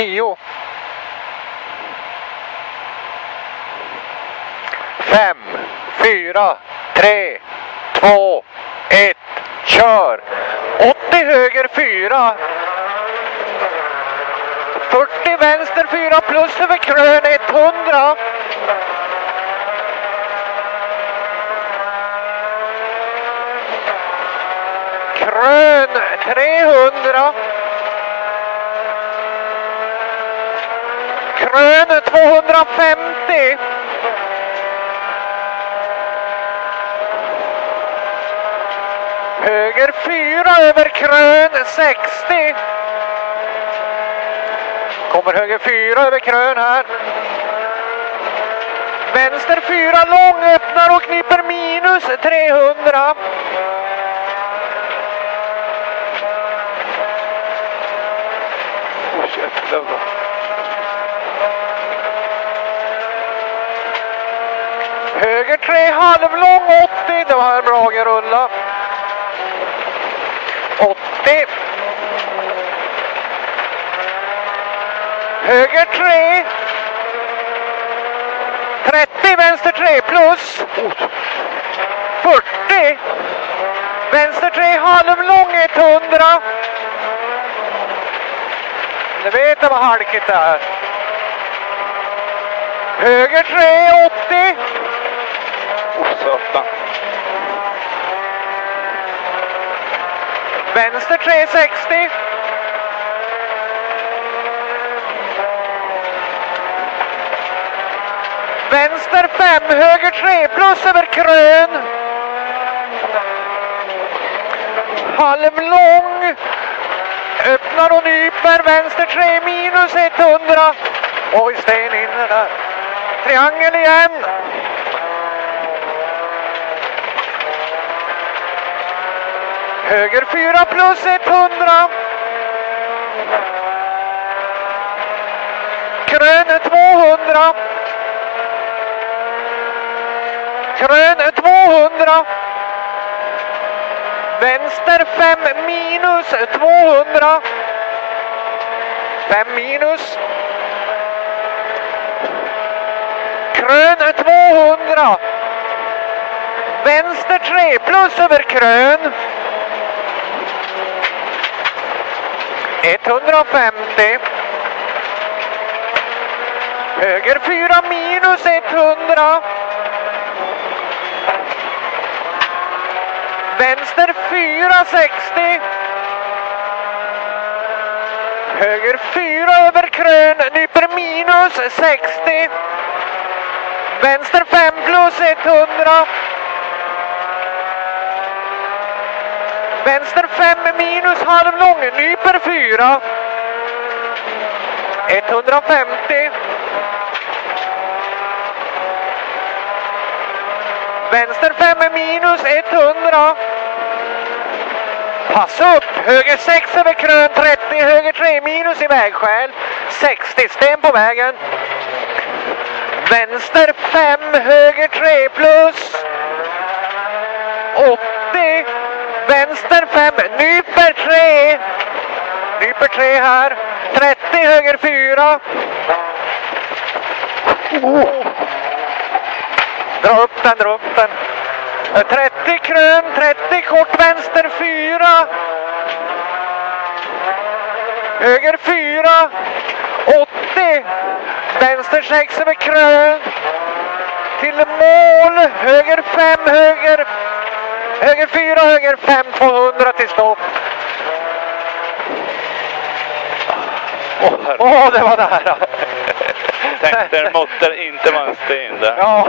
10. 5, 4, 3, 2, 1, kör! 80 höger 4. 40 vänster 4 plus över krön 100. Krön 300. Krön 250. Höger 4 över krön 60. Kommer höger 4 över krön här. Vänster 4 lång öppnar och knipper minus 300. Höger 3 halvlång 80. Det var en bra rulla. 80. Höger 3. 30 vänster 3 plus. 40. Vänster 3 halvlång 100. Ni vet vad halkigt det är. Höger 3 80. Söta. Vänster 3 60. Vänster 5, höger 3 plus över krön. Halvlång. Öppnar och nyper. Vänster 3 minus 100. Oj, sten inne där. Triangel igen. Höger 4 plus 100. Krön 200. Krön 200. Vänster 5 minus 200. 5 minus. Krön 200. Vänster 3 plus över krön. 150. Höger 4 minus 100. Vänster 4 60. Höger 4 över krön, nyper minus 60. Vänster 5 plus 100. Vänster 5 minus halvlång, nyper 4. 150. Vänster 5 minus 100. Passa upp. Höger 6 över krön 30. Höger 3 minus i vägskäl. 60 sten på vägen. Vänster 5. Höger 3 plus. 80. Vänster 5. Nyper 3. Nyper 3 här. 30. Höger 4. Dra upp den, dra upp den. 30 krön, 30 kort vänster 4. Höger 4. 80. Vänster 6 över krön. Till mål. Höger 5, höger. Höger 4, höger 5, 200 till stopp. Åh, det var nära. Tänkte måtte inte man sten där. Ja.